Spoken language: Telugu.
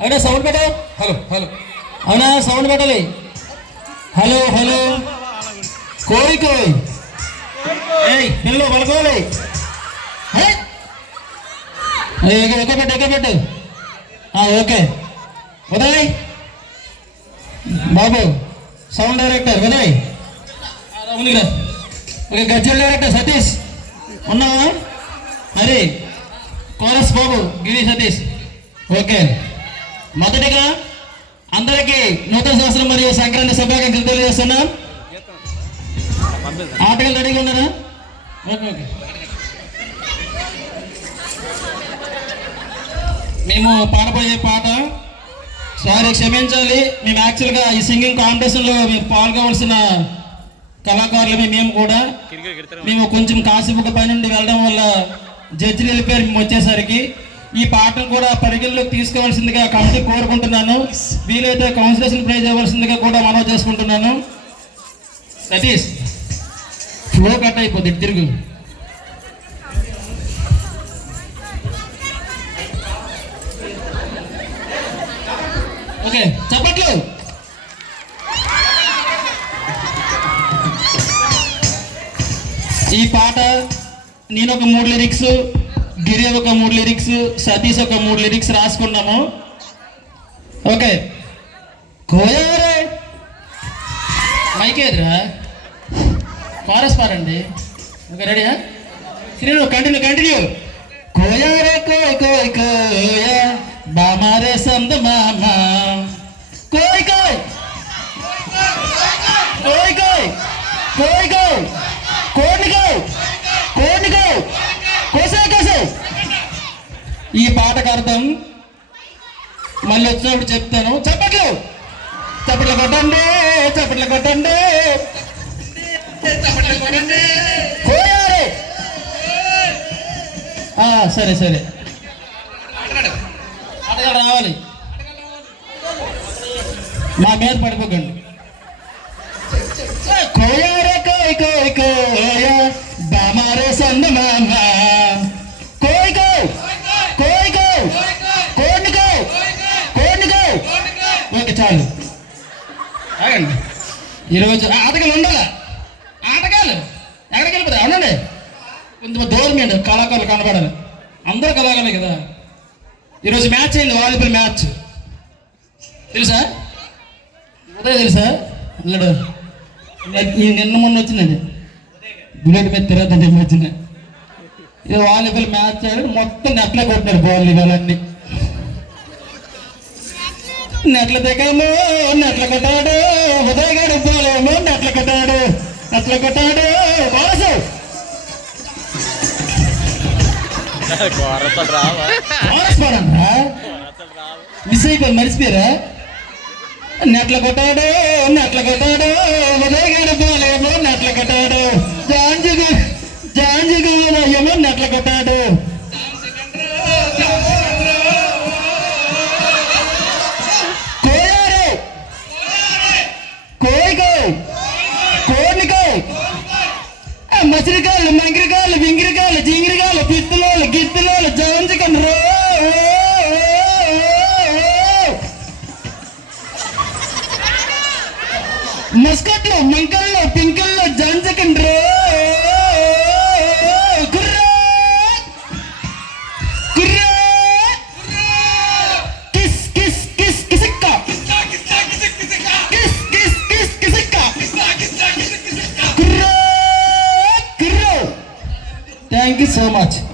అవునా సౌండ్ పెట్టు హలో హలో. అవునా సౌండ్ పెట్టాలి. Hello hello. కోయి కోయి ఏయ్ పిల్లలు పడుకోవాలి. ఎగ పెట్టు ఎగ పెట్టు. ఓకే. ఉదయ్. బాబు సౌండ్ డైరెక్టర్ ఉదయ్. రా. Okay Gajjal director Satish. ఉన్నావా? మరి కోరస్ బాబు గిరి సతీష్. ఓకే. మొదటిగా అందరికీ నూతన సంవత్సరం మరియు సంక్రాంతి శుభాకాంక్షలు తెలియజేస్తున్నాం. ఆటలు రెడీగా ఉన్నారా? Okay okay. మేము పాడబోయే పాట సారీ క్షమించాలి. మేము యాక్చువల్గా ఈ సింగింగ్ కాంపిటీషన్లో మేము పాల్గొవలసిన కళాకారులమే మేము కూడా. మేము కొంచెం కాశీబుక్క పై నుండి వెళ్ళడం వల్ల జడ్జిలు వెళ్ళిపోయారు మేము వచ్చేసరికి. ఈ పాటను కూడా పరిగణలోకి తీసుకోవాల్సిందిగా కమిటీ కోరుకుంటున్నాను. వీలైతే కౌన్సిలేషన్ ప్రైజ్ ఇవ్వాల్సిందిగా కూడా మనవి చేసుకుంటున్నాను. సతీష్ ఫ్లో కట్ అయిపోద్ది తిరుగు. ఓకే చెప్పట్లు. ఈ పాట నేను ఒక మూడు లిరిక్స్ గిరి ఒక మూడు లిరిక్స్ సతీష్ ఒక మూడు లిరిక్స్ రాసుకున్నాము. ఓకే. కోయారే మైక్ ఎదురా పారస్ పారండి ఓకే రెడీయా శ్రీను కంటిన్యూ కంటిన్యూ కోయారే కోయ్ కోయ్ కోయ. బామారే సంద మామ. కోయ్ కోయ్. కోయ్ కోయ్. కోయ్ కోయ్. ఈ పాటకు అర్థం. మళ్ళీ వచ్చినప్పుడు చెప్తాను. చప్పట్లు. చప్పట్లు కొట్టండి చప్పట్లు కొట్టండి. చప్పట్లు సరే సరే. రావాలి. మా మీద పడిపోకండి. కోయారే చాలు ఆగండి. ఈరోజు ఆటగాలు ఆటగాళ్ళు ఉండాలా? ఆటగాళ్ళు? ఎక్కడికి వెళ్ళిపోతారు? అవునండి. కొంచెం దూరం ఏంటి కళాకారులు కనబడాలి. అందరూ కళాకారులే కదా. ఈరోజు మ్యాచ్ అయింది వాలీబాల్ మ్యాచ్. తెలుసా? ఉదయం తెలుసా? ఇల్లడు నిన్న మొన్న వచ్చిందండి. బుల్లెట్ మీద తిరగదండి ఈ ఇది వాలీబాల్ మ్యాచ్ మొత్తం నెట్లే కొట్టినారు బాల్ ఇవాళన్నీ నెట్ల దిగాము నెట్ల కొట్టాడు ఉదయగాడు పోలేము నెట్ల కొట్టాడు నెట్ల కొట్టాడు. వారసురా మిస్ అయిపోయి మర్చిపోయారా. నెట్ల కొట్టాడు నెట్ల కొట్టాడు ఉదయగాడు పోలేము నెట్ల కొట్టాడు. జాంజిగు జాంజిగు. మసిరికాయలు మంగిరికాయలు వింగిరికాయలు జింగిరికాయలు పిత్తులోలు గిత్తులోలు జంజకం రో మస్కట్లు మంకల్లో పింకల్లో జంజకం రో so much.